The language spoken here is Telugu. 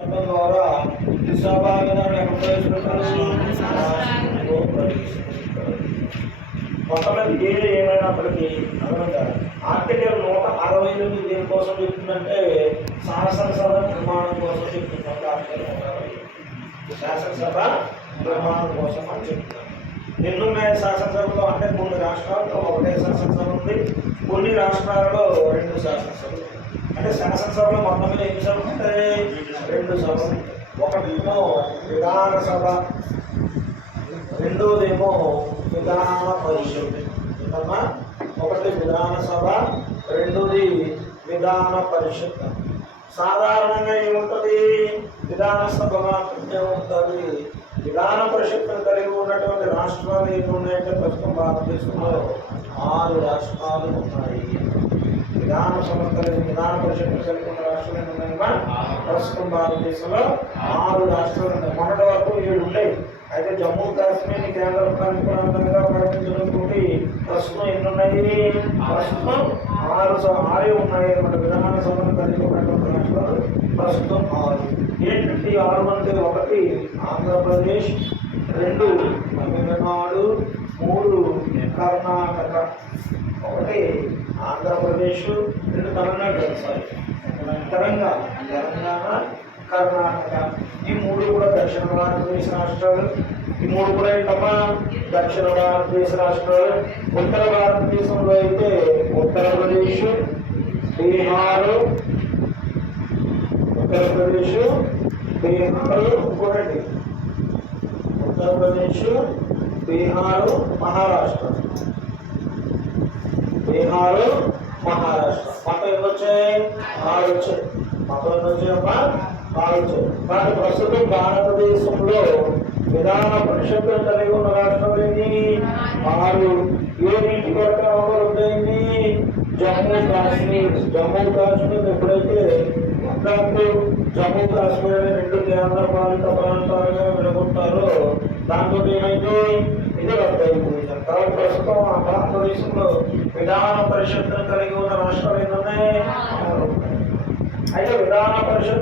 ద్వారా మొత్తం ఏది ఏమైనప్పటికీ ఆర్టికల్ 168 దేనికోసం చెప్తుందంటే శాసనసభ నిర్మాణం కోసం చెప్తుంది. ఆర్టికల్ 168 శాసనసభ నిర్మాణం కోసం అని చెప్తున్నాను. ఎన్నున్నాయి శాసనసభలో అంటే కొన్ని రాష్ట్రాల్లో ఒకటే శాసనసభ ఉంది, కొన్ని రాష్ట్రాల్లో 2 శాసనసభలు. అంటే శాసనసభలో మొత్తం మీద ఎన్ని సభలు ఉంటాయి? 2 సభలు. ఒకటేమో విధానసభ, రెండోదేమో విధాన పరిషత్. ఒకటి విధానసభ, రెండోది విధాన పరిషత్. సాధారణంగా ఏముంటుంది? విధానసభ మాత్రమే ఉంటుంది. విధాన పరిషత్తును కలిగి ఉన్నటువంటి రాష్ట్రాలు ఏమి ఉన్నాయంటే ప్రస్తుతం భారతదేశంలో 6 రాష్ట్రాలు ఉన్నాయి. విధాన పరిషత్తును కలిగి ఉన్న రాష్ట్రాలు ఏమి ఉన్నాయమ్మా? ప్రస్తుతం భారతదేశంలో 6 రాష్ట్రాలు ఉన్నాయి. మొన్నటి వరకు 7 ఉన్నాయి. అయితే జమ్మూ కాశ్మీర్ కేంద్ర ప్రాంతంగా ప్రకటించినటువంటి ప్రస్తుతం ఎన్ని ఉన్నాయి? ప్రస్తుతం 6 ఉన్నాయి. మన విధానసభను కలిగి ఉన్నటువంటి రాష్ట్రాలు ప్రస్తుతం 6. ఏంటంటే 6 అంటే 1 ఆంధ్రప్రదేశ్, 2 తమిళనాడు, 3 కర్ణాటక. 1 ఆంధ్రప్రదేశ్, 2 తమిళనాడు, తెలంగాణ, కర్ణాటక. ఈ 3 కూడా దక్షిణ భారతదేశ రాష్ట్రాలు. ఈ 3 కూడా ఏంటమ్మా? దక్షిణ భారతదేశ రాష్ట్రాలు. ఉత్తర భారతదేశంలో అయితే ఉత్తరప్రదేశ్, బీహార్, ఉత్తరప్రదేశ్, బీహార్, మహారాష్ట్ర. మొత్తం ఎన్ని వచ్చాయి? 6 వచ్చాయి. మొత్తం ఎన్ని వచ్చాయమ్మా? 6 వచ్చాయి. కానీ ప్రస్తుతం భారతదేశంలో విధాన పరిషత్తును కలిగి ఉన్న రాష్ట్రాలు ఎన్ని? 6. ఏ నీటి కొరత అమలవుతాయండి? జమ్మూ కాశ్మీర్ ఎప్పుడైతే జమ్మూ కాశ్మీర్ అనే 2 కేంద్ర పాలిత ప్రాంతాలుగా విడగొట్టారో దాంతో ఏమైతే ఇది రద్దయిపోయింది. కాబట్టి ప్రస్తుతం ఆ భారతదేశంలో విధాన పరిషత్తును కలిగి ఉన్న రాష్ట్రాలు ఏంటంటే అయితే విధాన పరిషత్